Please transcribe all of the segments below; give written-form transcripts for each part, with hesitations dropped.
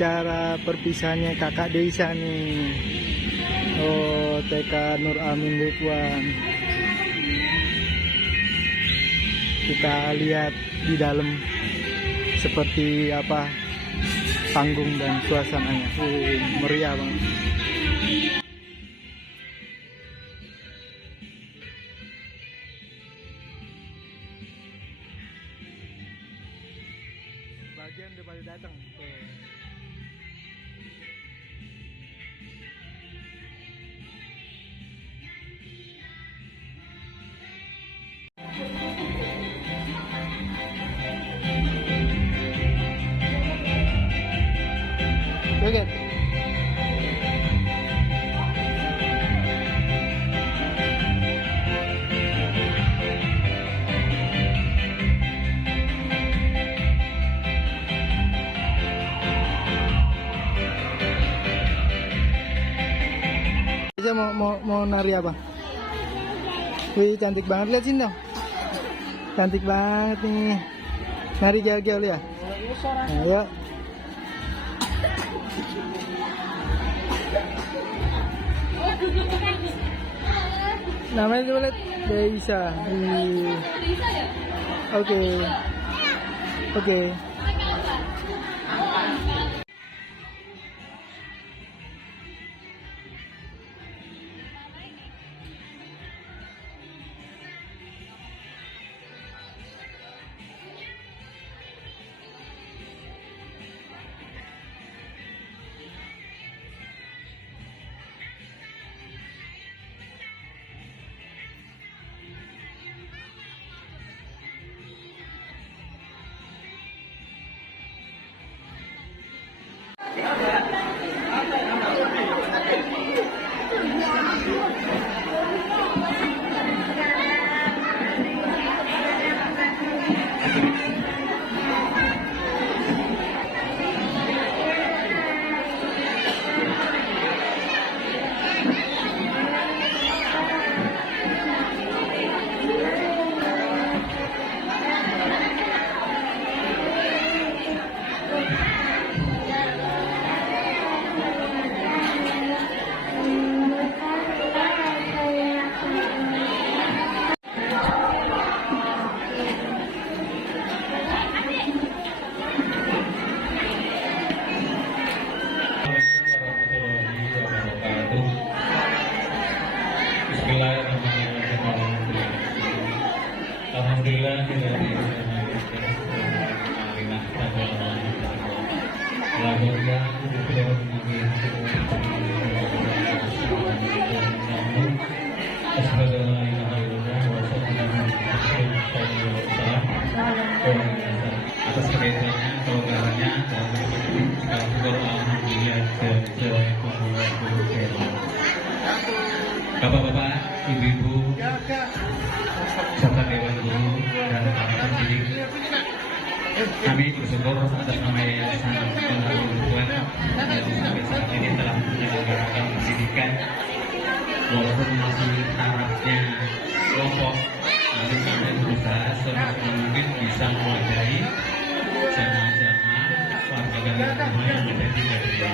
acara perpisahannya kakak Deisa nih. Oh, TK Nur Amin Ridwan. Kita lihat di dalam seperti apa panggung dan suasananya. Meriah banget. Bagian udah pada datang. Oke. Aja mau nari apa? Wih, cantik banget, lihat sini dong. Cantik banget nih. Nari gel-gel ya. Ayo. Namanya coba lihat, Deisa. Oke. Oke. Alhamdulillah atas kebaikannya, kelonggarannya, dan alhamdulillah Bapak-bapak, ibu-ibu, serta dewan guru dan para pendidik, kami bersyukur atas nama Yayasan Ridwan yang sampai saat ini telah menyelenggarakan pendidikan walaupun masih tarafnya kelompok, namun kami berusaha semaksimal mungkin bisa mewadahi jamaah-jamaah warga Garuda yang ada di Garuda.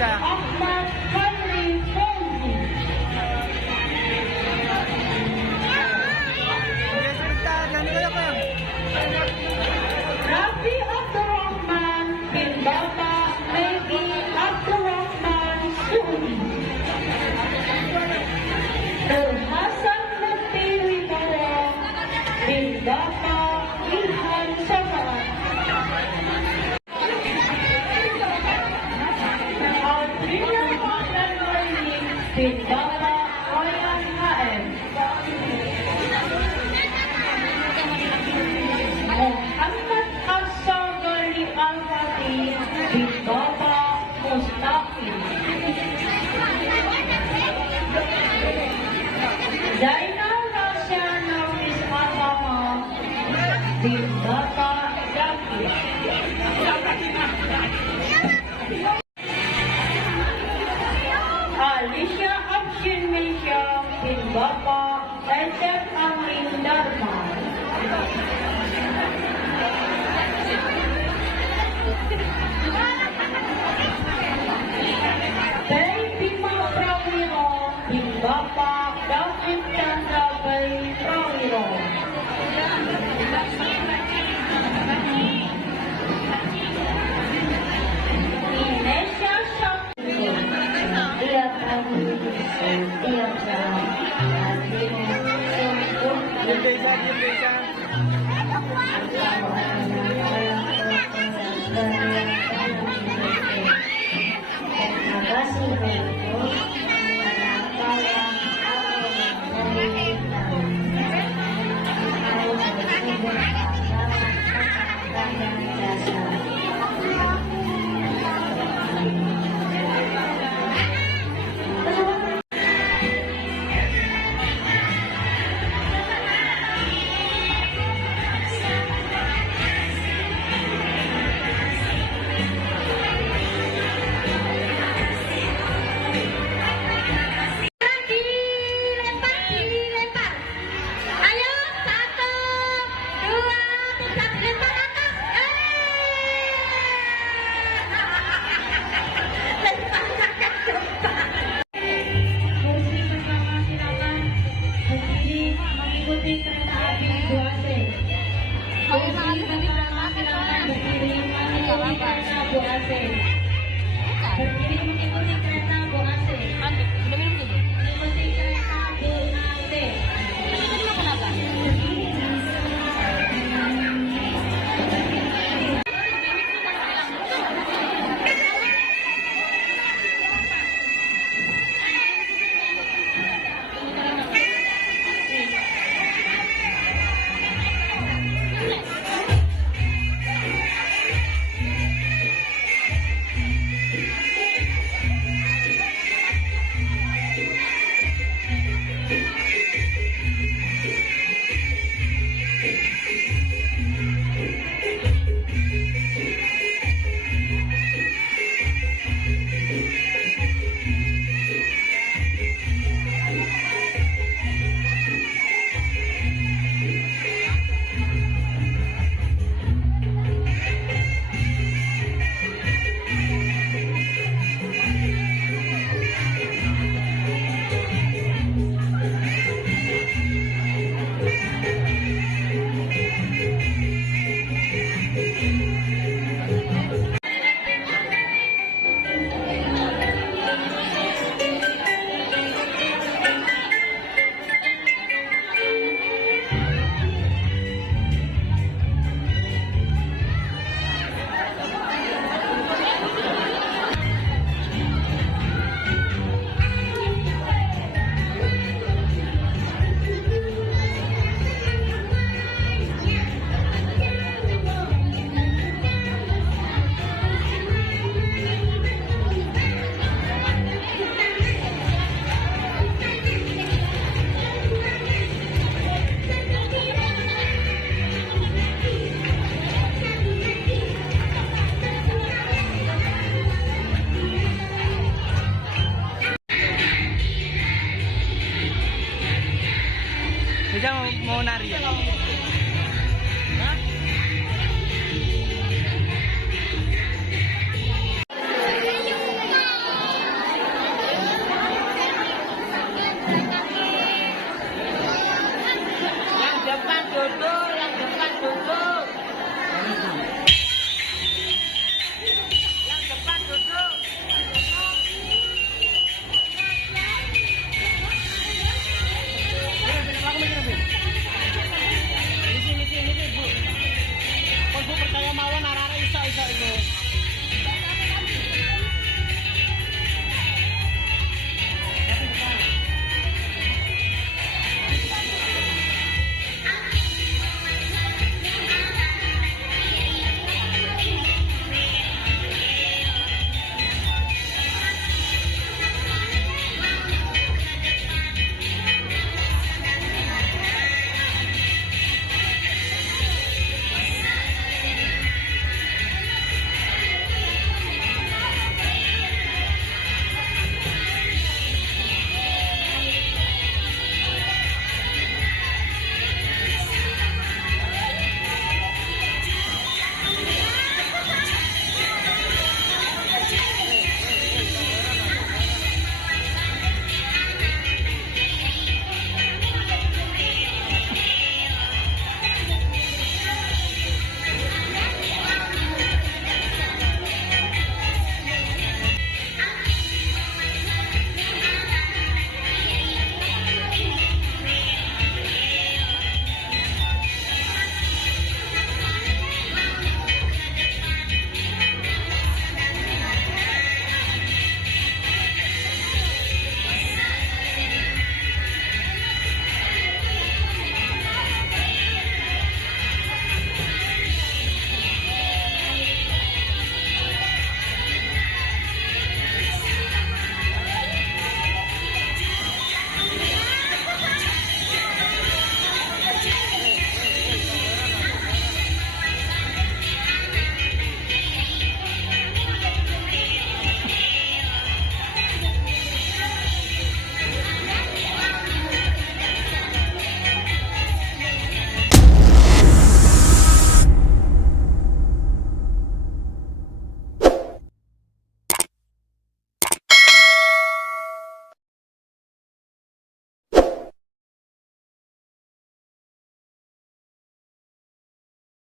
Indonesia. Ahmad Fadli Fauzi. Oke, sebentar. Jangan digoyang-goyang. Rafi Abdurrahman bin Bapak Megi Abdurrahman Suudi. Nur Hasan Mukti Wibowo bin Bapak Ilham Syafaat. Aldrina Mahlan Waini bin Bapak Wayan HM. Muhammad As-Sagari Al-Fatih bin Bapak Mustaqim. Zainal Rasya Nafis Ahama bin Bapak Zakir. Alicia Abshin Misha bin Bapak Ecep Amin Dharma. Dari Bima Prawiro bin Bapak David Chandra Bayi Prawiro. Indonesia Syakri. Iya Prabu. Iya Prabu. Indonesia, Indonesia. Terima kasih untuk apa yang aku berikan. Saya bersyukur pada jasa. Dilempar. Ayo, 1, 2, 1, lempar atas. Lempar atas, coba. Kursi pertama silakan berdiri mengikuti kereta api 2C. Kursi pertama silakan berdiri mengikuti kereta 2C. Berdiri mengikuti kereta 2C. Mengikuti kereta 2C. Bisa mau nari ya?